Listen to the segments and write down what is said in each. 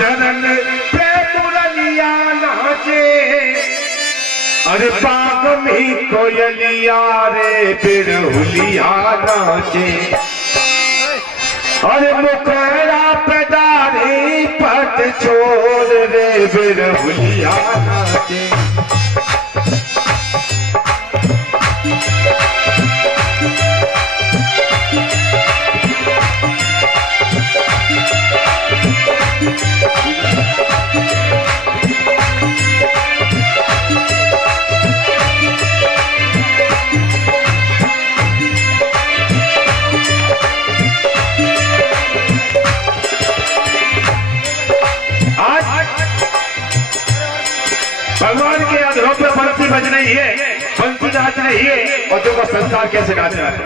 धरन पे मुरलिया नाचे, अरे बाग में कोयलिया रे बिरहुलिया नाचे, अरे मुखरा पे दाढ़ी पट छोड़ रे बिरहुलिया नाचे। भगवान के अधरों पे बंसी बज रही है, बंसी नाच रही है, और देखो संसार कैसे नाच रहा है।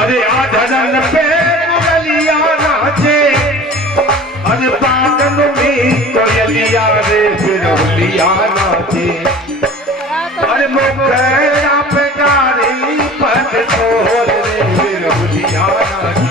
अरे आधन पे मुरलिया नाचे, अरे बागन में कोयलिया रे बिरहुलिया नाचे, अरे मुखरा पे दाढ़ी पट छोड़ रे बिरहुलिया नाचे।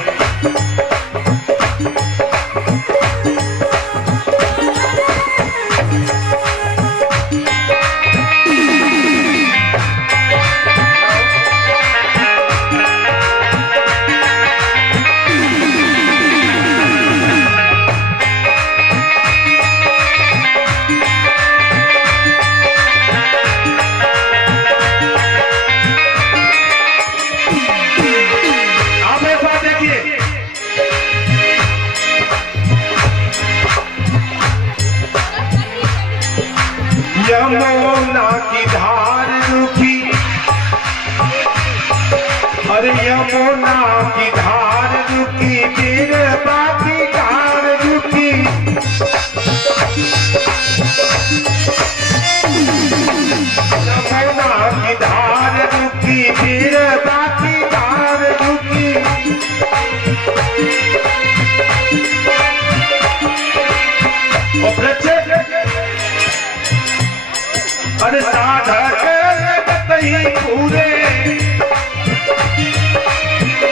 यमुना की धार रुकी, अरे यमुना की धार रुकी, फिर बाकी धार रुकी, यमुना की धार रुकी, फिर बाकी धार रुकी, अरे साधक कहीं पूरे,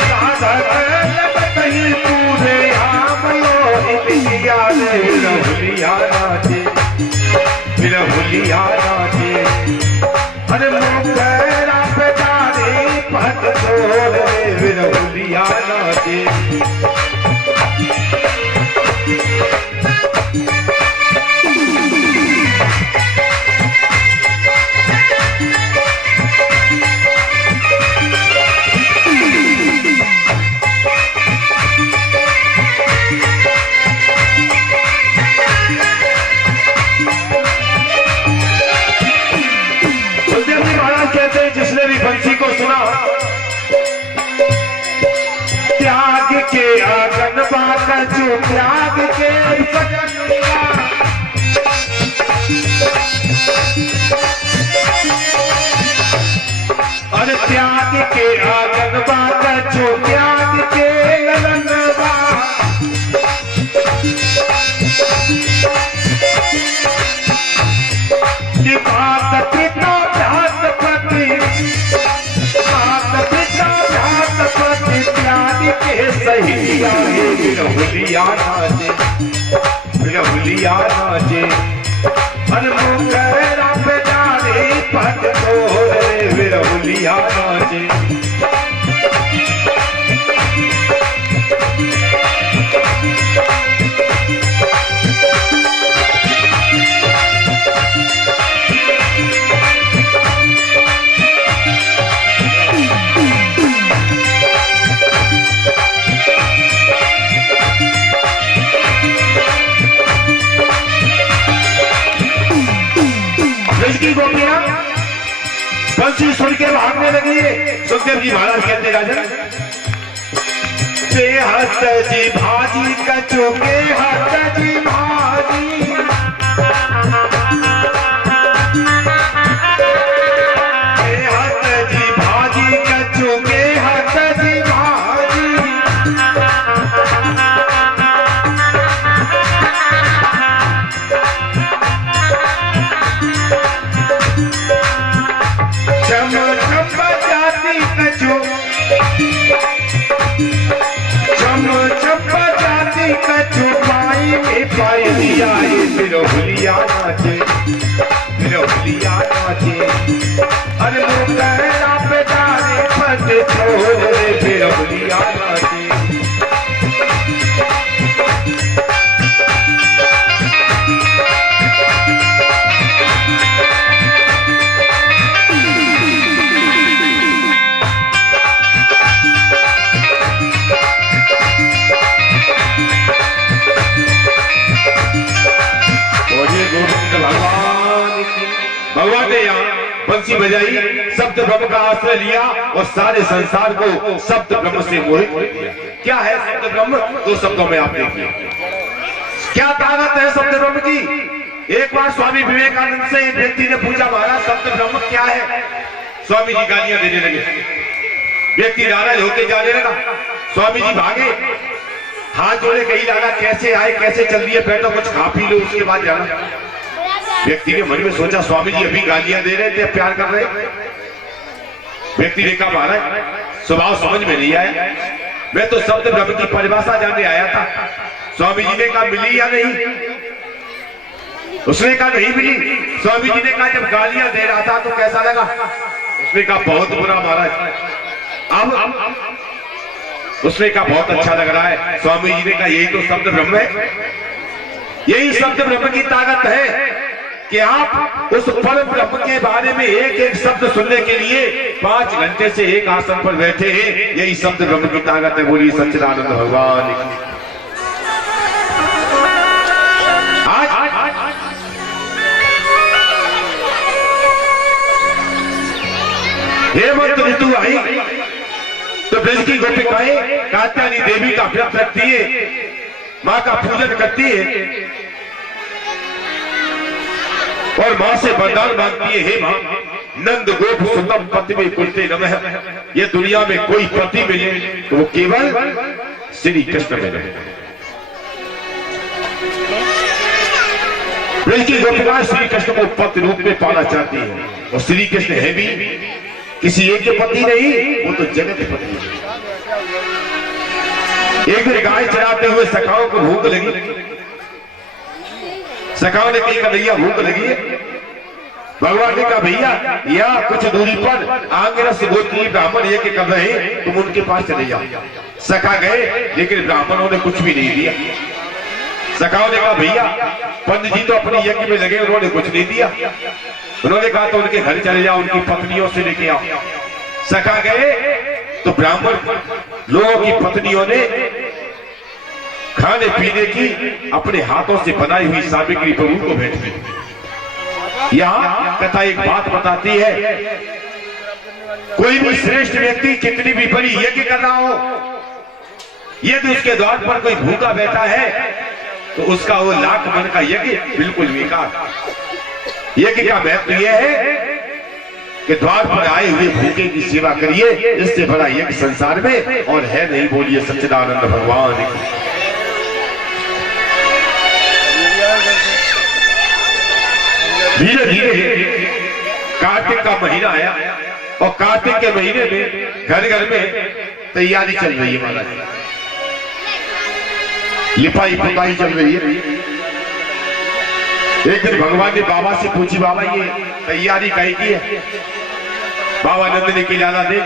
साधक कहीं पूरे, हम बिरहुलिया रे बिरहुलिया नाचे, बिरहुलिया नाचे, अरे मुखरा पे दाढ़ी पट छोड़ रे बिरहुलिया नाचे। जिसने भी बंसी को सुना, त्याग के आंगन बाका जो त्याग के सजन लिया, अरे त्याग के आंगन बाका जो त्याग के ललनवा, कि बात पिता ध्यात पति, सहिया बिरहुलिया नाचे, बिरहुलिया नाचे, मुखरा पे दाढ़ी पट छोड़ रे बिरहुलिया नाचे। की गोपियां बंसी सुन के भागने लगी है। सुखदेव जी महाराज कहते राजन, हस्त जी भाजी कचो के हस्त जी भाजी, हस्त जी भाजी कचो के हस्त जी भाजी, चम चम बजाती कचो, चम बिरौलिया नाचे, बिरौलिया नाचे। अरे मुंगेरा पे जाने पट छोड़ बिरौलिया नाचे। भगवान ने यहाँ बंसी बजाई, सप्त ब्रह्म का आश्रय लिया और सारे संसार को सप्त ब्रह्म से मोहित किया। क्या है सप्त ब्रह्म? दो शब्दों में आप देखिए क्या ताकत है सप्त ब्रह्म की। एक बार स्वामी विवेकानंद से एक व्यक्ति ने पूछा, महाराज सप्त ब्रह्म क्या है? स्वामी जी गालियां देने लगे। व्यक्ति नाराज होकर जाने लगा। स्वामी जी भागे, हाथ जोड़े, कही लगा कैसे आए, कैसे चल दिए, बैठो कुछ खा पी लो उसके बाद जाना। व्यक्ति ने मन में सोचा, स्वामी जी अभी गालियां दे रहे थे, प्यार कर रहे। व्यक्ति ने कहा, महाराज स्वभाव समझ में नहीं आया, मैं तो शब्द ब्रह्म की परिभाषा जानने आया था। स्वामी जी ने कहा, मिली या नहीं? उसने कहा, नहीं मिली। स्वामी जी ने कहा, जब गालियां दे रहा था तो कैसा लगा? उसने कहा, बहुत बुरा महाराज। अब उसने कहा, बहुत अच्छा लग रहा है। स्वामी जी ने कहा, यही तो शब्द ब्रह्म है, यही शब्द ब्रह्म की ताकत है कि आप उस परम ब्रह्म के बारे में एक एक शब्द सुनने के लिए 5 घंटे से एक आसन पर बैठे हैं। यही शब्द ब्रह्म की ताकत है। बोलिए सच्चिदानंद भगवान। आज हेमंत ऋतु आई तो ब्रज की गोपिकाएं कात्यायनी देवी का व्रत रखती है, माँ का पूजन करती है और मां से वरदान मांगती है, हे मां नंद गोप सुतम पति में कुलते नमः। ये दुनिया में कोई पति मिले तो वो केवल श्री कृष्ण मिले। ब्रज की गोपिका श्री कृष्ण को पति रूप में पाना चाहती है और श्री कृष्ण है भी किसी एक के पति नहीं, वो तो जगत के पति है। एक दिन गाय चराते हुए सखाओं को भूख लगी। सखाओं ने कही, कन्हैया भूख लगी है। भगवान ने कहा, भैया या कुछ दूरी पर आंगरस गोत्री ब्राह्मण यज्ञ कर रहे हैं, तुम उनके पास चले जाओ। सखा गए लेकिन ब्राह्मणों ने कुछ भी नहीं दिया। सखाओं ने कहा, भैया पंडित जी तो अपने यज्ञ में लगे, उन्होंने कुछ नहीं दिया। उन्होंने कहा, तो उनके घर चले जाओ, उनकी पत्नियों से लेके आओ। सखा गए तो ब्राह्मण लोगों की पत्नियों ने खाने पीने की अपने हाथों से बनाई हुई सामग्री प्रभु को भेंट दी। यहाँ कथा एक बात बताती है, कोई भी श्रेष्ठ व्यक्ति कितनी भी बड़ी यज्ञ कर रहा हो, यदि उसके द्वार पर कोई भूखा बैठा है तो उसका वो लाख मन का यज्ञ बिल्कुल बेकार। यज्ञ का महत्व यह है कि द्वार पर आए हुए भूखे की सेवा करिए, इससे बड़ा यज्ञ संसार में और है नहीं। बोलिए सच्चिदानंद भगवान। धीरे धीरे कार्तिक का महीना आया और कार्तिक के महीने में घर घर में तैयारी चल रही है महाराज, लिपाई पुताई चल रही है। एक दिन भगवान ने बाबा से पूछी, बाबा ये तैयारी काहे की है? बाबा नंद ने खिलाना दे,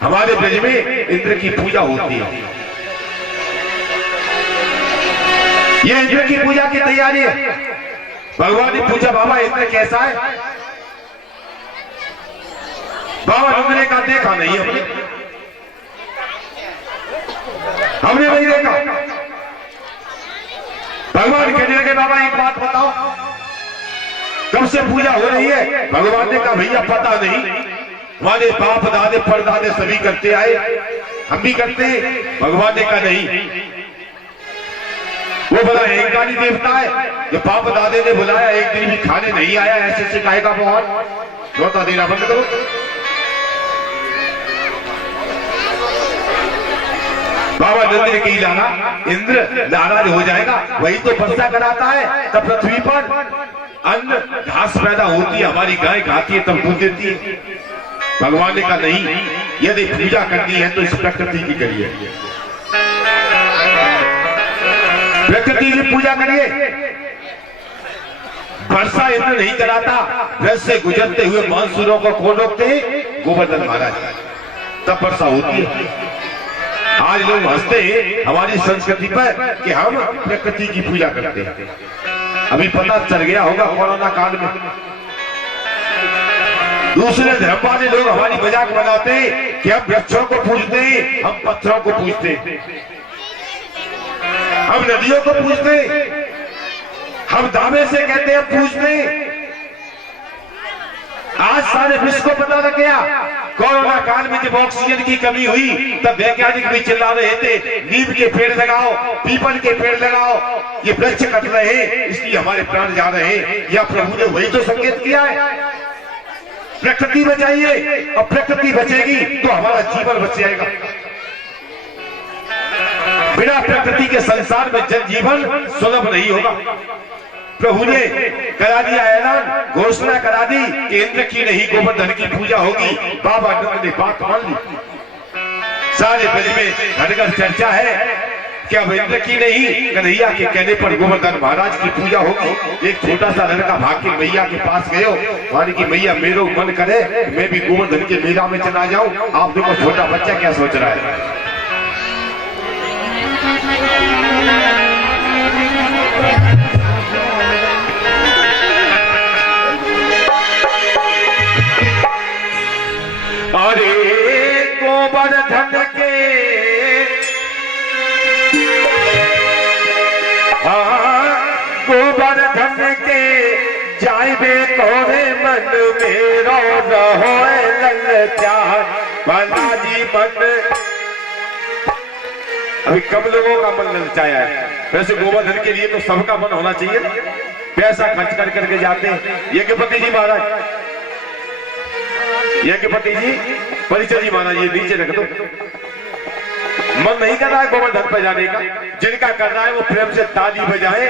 हमारे ब्रज में इंद्र की पूजा होती है, ये इंद्र की पूजा की तैयारी है। भगवान ने पूछा, बाबा इंद्र कैसा है? बाबा नंद ने कहा, देखा नहीं हमने नहीं देखा। भगवान कहने लगे, बाबा एक बात बताओ, कब से पूजा हो रही है? भगवान ने कहा, भैया पता नहीं, हमारे बाप दादे परदादे सभी करते आए, हम भी करते हैं। भगवान ने कहा, नहीं, वो बड़ा अहंकारी देवता है, जो बाप दादे ने बुलाया एक दिन भी खाने नहीं आया, ऐसे सिखाएगा बहुत। रोता देना बंद करो। बाबा नंद ने कही, लाना इंद्र नाराज हो जाएगा, वही तो वर्षा कराता है, तब पृथ्वी पर अन्न घास पैदा होती है, हमारी गाय खाती है तब दूध देती है। भगवान ने कहा, नहीं, यदि पूजा करनी है तो इस प्रकृति की करिए, प्रकृति की पूजा करिए। वर्षा इंद्र नहीं कराता, वैसे से गुजरते हुए मानसूनों को कौन रोकते? गोवर्धन महाराज। तब वर्षा होती है। आज लोग हंसते हैं हमारी संस्कृति पर कि हम प्रकृति की पूजा करते हैं। अभी पता चल गया होगा कोरोना काल में, दूसरे धर्म वाले लोग हमारी मजाक बनाते हैं कि हम वृक्षों को पूजते हैं, हम पत्थरों को पूजते हैं, हम नदियों को पूजते हैं, हम दावे से कहते हैं पूजते हैं। आज सारे विश्व को पता लग गया। कोरोना काल में जब ऑक्सीजन की कमी हुई तब वैज्ञानिक भी चिल्ला रहे थे नीम के पेड़ लगाओ, पीपल के पेड़ लगाओ, ये वृक्ष कट रहे हैं इसलिए हमारे प्राण जा रहे हैं। या प्रभु ने वही तो संकेत किया है, प्रकृति बचाइए और प्रकृति बचेगी तो हमारा जीवन बच जाएगा। बिना प्रकृति के संसार में जन जीवन सुलभ नहीं होगा। प्रभु ने करा दिया ऐलान, घोषणा करा दी कि इंद्र की नहीं गोवर्धन की पूजा होगी। बाबा नंद ने बात मान ली। सारे ब्रज में घर घर चर्चा है कि अब इंद्र की नहीं कन्हैया के कहने पर गोवर्धन महाराज की पूजा होगी। एक छोटा सा लड़का भाग के मैया के पास गयो, मानी की मैया मेरो मन करे मैं भी गोवर्धन के मेला में चला जाऊं। आप देखो छोटा बच्चा क्या सोच रहा है। अरे गोवर्धन के गोवर्धन के जाइबे तोरे मन मेरो रहो ललचार बालाजी मन। अभी कम लोगों का मन ललचाया है। वैसे गोवर्धन के लिए तो सबका मन होना चाहिए, पैसा खर्च कर करके जाते हैं। यज्ञपति जी महाराज, यज्ञपति जी, परिचय जी महाराज, ये नीचे रख दो। मन नहीं कर रहा है गोवर्धन पर जाने का, जिनका कर रहा है वो प्रेम से ताली बजाए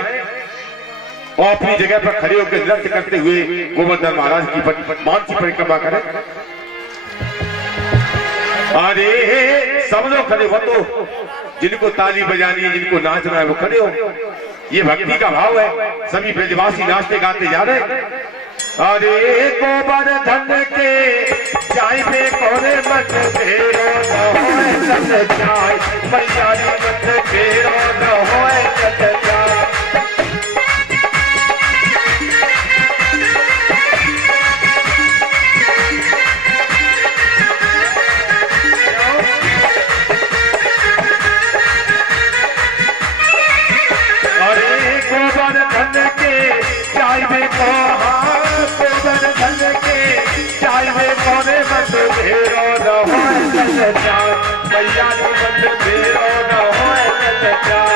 और अपनी जगह पर खड़े होकर नृत्य करते हुए गोवर्धन महाराज की मानसिक परिक्रमा करें। अरे सब लोग खड़े हो, तो जिनको ताली बजानी है, जिनको नाचना है वो खड़े हो। ये भक्ति का भाव है। सभी ब्रजवासी नाचते गाते जा रहे। अरे गोवर्धन के जाइबे कोरे मन मेरो न होए ललचाए मैयारी मन मेरो न होए ललचाए। अरे गोवर्धन के जाइबे मोरे मन मेरो न होए ललचाए मैयारी मन मेरो न होए ललचाए।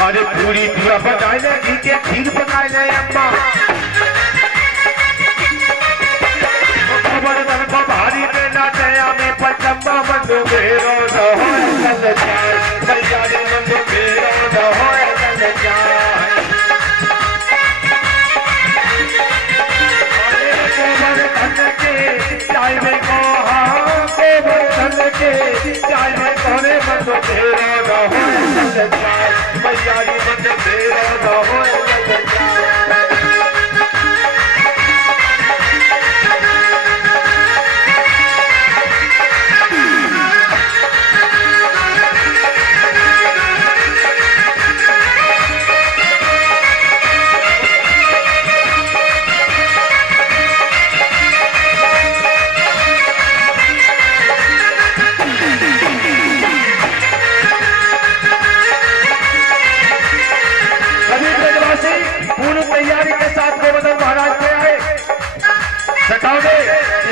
अरे पूरी पूरा पकाए ले, घी के खीर पकाए ले अम्मा। गोवर्धन को भारी में नाचया में पचम्मा मन मेरो न होए ललचाए मैयारी मन मेरो न होए ललचाए। अरे गोवर्धन के जाइबे को गोवर्धन के जाइबे कोरे मन मेरो न होए ललचाए मैयारी मन मेरो न होए ललचाए।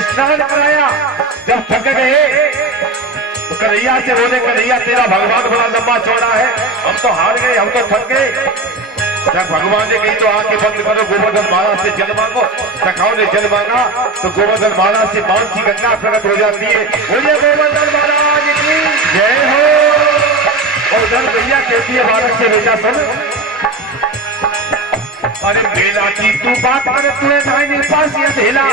स्नान कराया। जब थक गए तो कन्हैया से बोले, कन्हैया तेरा भगवान बड़ा लंबा चौड़ा है, हम तो हार गए, हम तो थक गए। जब भगवान ने कही तो आंखें बंद करो, गोवर्धन महाराज से जल मांगो। सखाओं ने जल मांगा तो गोवर्धन महाराज से मानसी गंगा प्रकट हो जाती है। बोलिए गोवर्धन महाराज की जय हो। और उधर भैया कहती है बालक से, बेटा सुन, अरे बेला की तू बात करे, तुझे दाहिने पास ये ढेला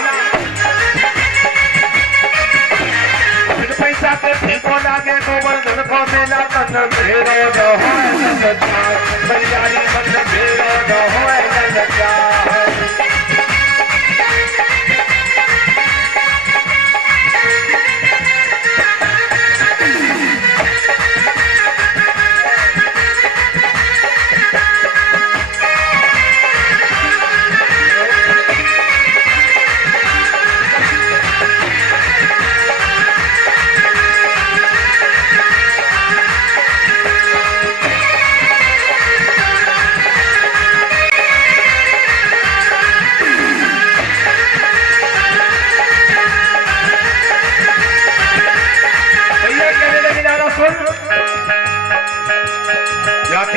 पैसा के ठेको लागे, गोवर्धन को मेला बंद भेड़ो जो है बलियारी बंद भेड़ो जो है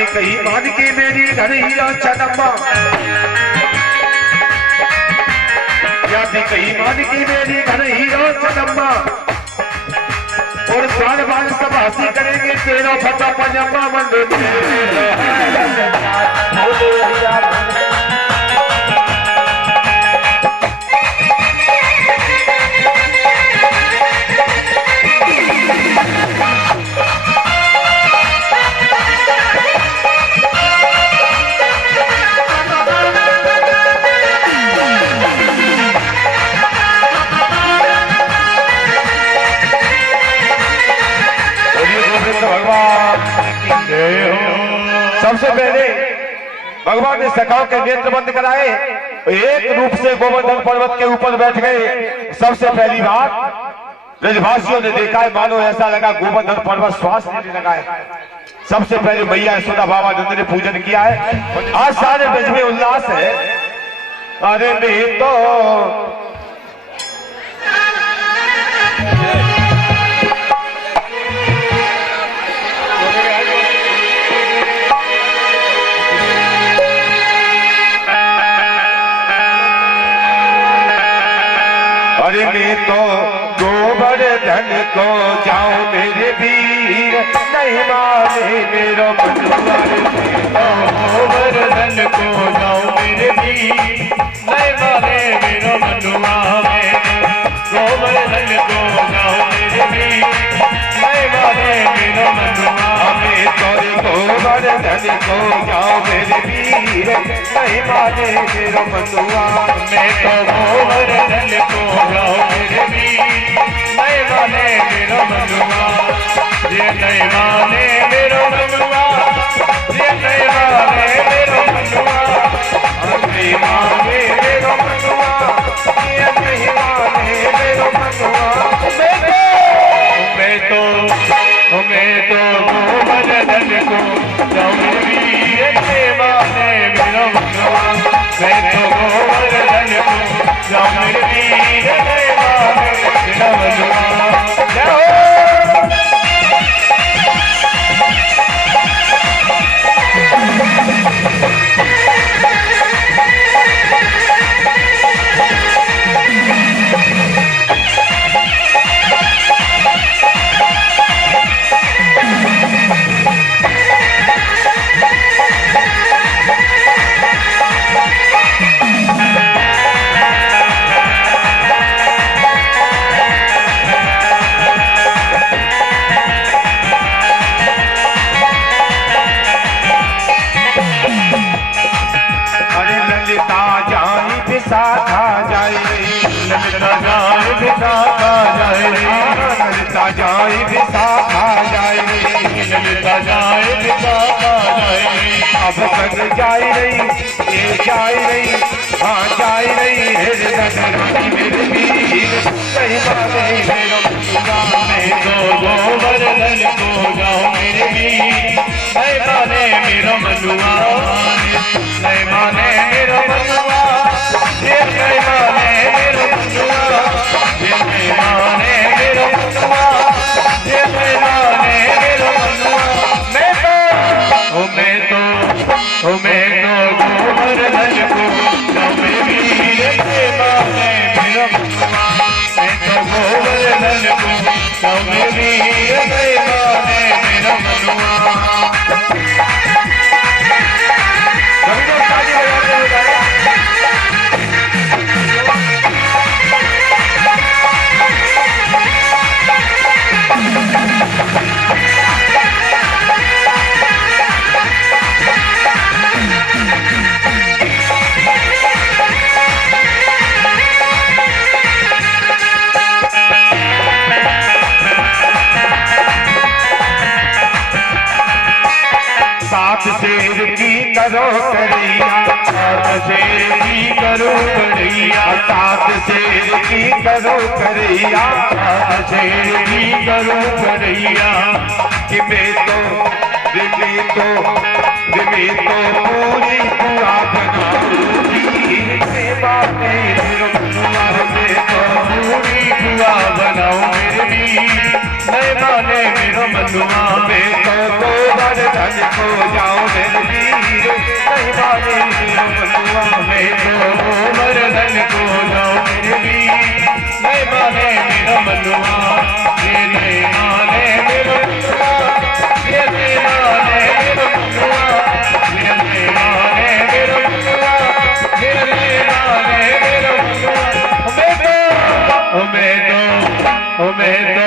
कही मान की मेरी घर हीरा चदम्बा, कही मान की मेरी घर हीरा चदम्बा। और बार बार सब हंसी करेंगे, तेरा फटा पजामा मंडल सबसे पहले भगवान ने सखाओं के नेत्र बंद कराए, एक रूप से गोवर्धन पर्वत के ऊपर बैठ गए। सबसे पहली बात ब्रजवासियों ने देखा है, मानो ऐसा लगा गोवर्धन पर्वत श्वास लेने लगा है। सबसे पहले मैया यशोदा बाबानंद ने पूजन किया है। आज सारे ब्रज में उल्लास है। अरे मैं तो अरे मैं तो गोवर्धन को जाऊं मेरे वीर, नहीं माने मेरा मनुआ। गोवर्धन को जाऊं मेरे वीर, नहीं माने मेरा मनुआ। गोवर्धन को जाऊं मेरे वीर, नहीं माने मेरा मनुआ। मैं तो गोवर्धन को जाऊं मेरे वीर, नहीं माने मेरा मनुआ। मैं तो गोवर्धन को जाऊं मेरे वीर, नहीं माने मेरा मनुआ। ये नहीं माने मेरा मनुआ, ये नहीं माने मेरा मनुआ। नहीं माने मेरा मनुआ, ये नहीं माने मेरा मनुआ। मैं तो गोवर्धन को जाऊं मेरे वीर, नहीं माने मेरा मनुआ। मैं तो गोवर्धन को जाऊं मेरे वीर, नहीं माने मेरा मनुआ। जय हो। विशाखा जाए, ललिता जाए विशाखा जाए, ललिता जाए विशाखा जाए, ललिता जाए विशाखा जाए। अब तक जाई रही, ये जाई रही, हाँ जाई रही, मेरे वीर कहीं माने मेरा मनुआ। मैं तो गोवर्धन को जाऊं मेरे वीर, नहीं माने मेरा मनुआ। नहीं माने मेरा मनुआ, ये नहीं माने मेरा मनुआ। गोवर्धन को सौंदर्य माने मेरा मनुआ सात शेर की करो करैया, सात शेर की करो करैया, सात शेर की करो करैया, सात शेर की करो करैया कि मैं तो पूरी पूरा बनाऊंगी सेवा मेरे मनुआ में तो पूरी दुआ बनाओ मेरी मैं माने मेरा मनुआ मैं तो गोवर्धन को जाऊं मेरे वीर नहीं माने मेरे मनुआ मैं तो गोवर्धन को जाओ मेरे वीर मैं माने मेरा मनुआ ये नहीं माने मेरा मनुआ ये नहीं माने मेरा मनुआ ये नहीं माने मेरा मनुआ ये नहीं माने मेरा मनुआ मैं तो